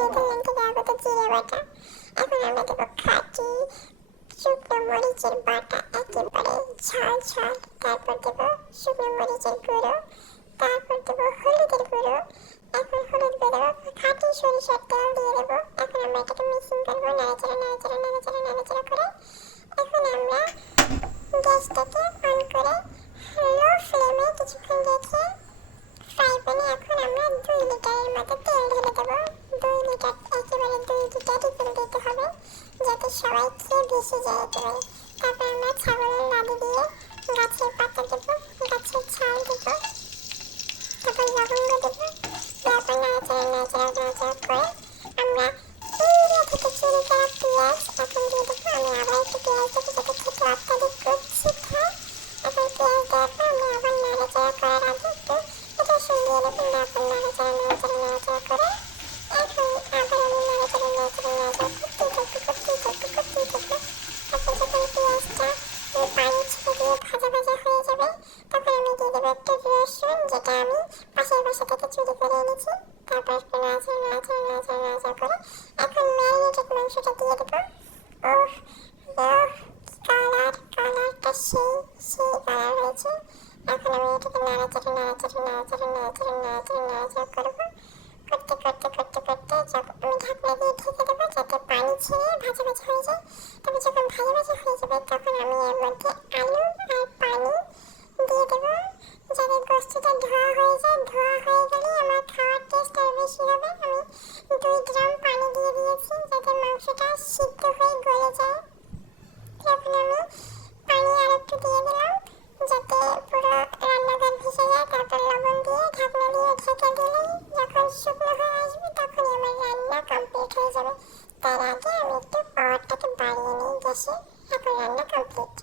Netherland থেকে আগত জিরে বাটা। এখন আমরা দেবো খাঁটি শুকনো মরিচের বাটা, একেবারে ঝাল ঝাল। তারপর দেবো শুকনো মরিচের গুঁড়ো, তারপর দেবো হলুদের গুঁড়ো। এখন হলুদ দিয়ে দেবো খাঁটি সরিষার তেল দিয়ে দেবো। এখন আমরা এটাকে মিক্সিং করবো, নাড়াচাড়া নাড়াচাড়া নাড়াচাড়া নাড়াচাড়া করে। এখন আমরা গ্যাসটাকে অন করে লো ফ্লেমে কিছুক্ষণ রেখে ফ্রাই প্যানে এখন আমরা 2 লিটারের মতো তেল ঢেলে দেবো। 2 লিটার, একেবারে 2 লিটারই তেল দিতে হবে যাতে সবাই খেয়ে ভেসে যায় একেবারে। তারপর আমরা ছাগলের নাড়ি দিয়ে গাছের পাতা দেবো, গাছের ছাল দেবো, তারপর লবঙ্গ দেবো। তারপর নাড়াচাড়া নাড়াচাড়া নাড়াচাড়া করে আমরা ইউরিয়া থেকে চুরি করা পেঁয়াজ এখন দিয়ে দেবো। আমি আবার একটু পেঁয়াজ দেবো যাতে খেতে অত্যাধিক কুৎসিত হয়। এখন পেঁয়াজ দেওয়ার পর আমি আবার নাড়াচাড়া করার আগে একটু এটা সরিয়ে দেবো। তারপর নাড়াচাড়া নাড়াচাড়া নাড়াচাড়া করে এখন আবার আমি নাড়াচাড়া নাড়াচাড়া নাড়াচাড়া করতেই থাকবো। তারপর যখন পেঁয়াজটা পানি ছেড়ে দিয়ে ভাজা ভাজা হয়ে যাবে তখন আমি দিয়ে দেবো একটু রসুন, যেটা আমি পাশের বাসা থেকে চুরি করে এনেছি। তারপর একটু নাড়াচাড়া নাড়াচাড়া নাড়াচাড়া নাড়াচাড়া করে এখন ম্যারিনেটেড মাংসটা দিয়ে দেবো। ওহ কালারটা সেই কালার হয়েছে। এখন আমি এটাকে নাড়াচাড়া নাড়াচাড়া নাড়াচাড়া নাড়াচাড়া নাড়াচাড়া নাড়াচাড়া করবো। করতে করতে করতে করতে আমি ঢাকনা দিয়ে ঢেকে দেবো যাতে পানি ছেড়ে ভাজা ভাজা হয়ে যায়। তবে যখন ভাজা ভাজা হয়ে যাবে তখন আমি এর মধ্যে আলু আর পানি দিয়ে দেবো যাতে গোস্তটা ধোয়া হয়ে যায়। ধোয়া হয়ে গেলে আমার খাওয়ার টেস্ট আরও বেশি হবে। আমি 2 ড্রাম পানি দিয়ে দিয়েছি যাতে মাংসটা সিদ্ধ হয়ে গলে যায়। এখন আমি পানি আর একটু দিয়ে দিলাম যাতে পুরো রান্নাঘর ভেসে যায়। তারপর লবণ দিয়ে ঢাকনা দিয়ে ঢেকে দিলেই যখন শুকনো হয়ে আসবে তখনই আমার রান্না কমপ্লিট হয়ে যাবে। তার আগে আমি একটু পাওয়ারটাকে বাড়িয়ে নিই গ্যাসে। এখন রান্না কমপ্লিট।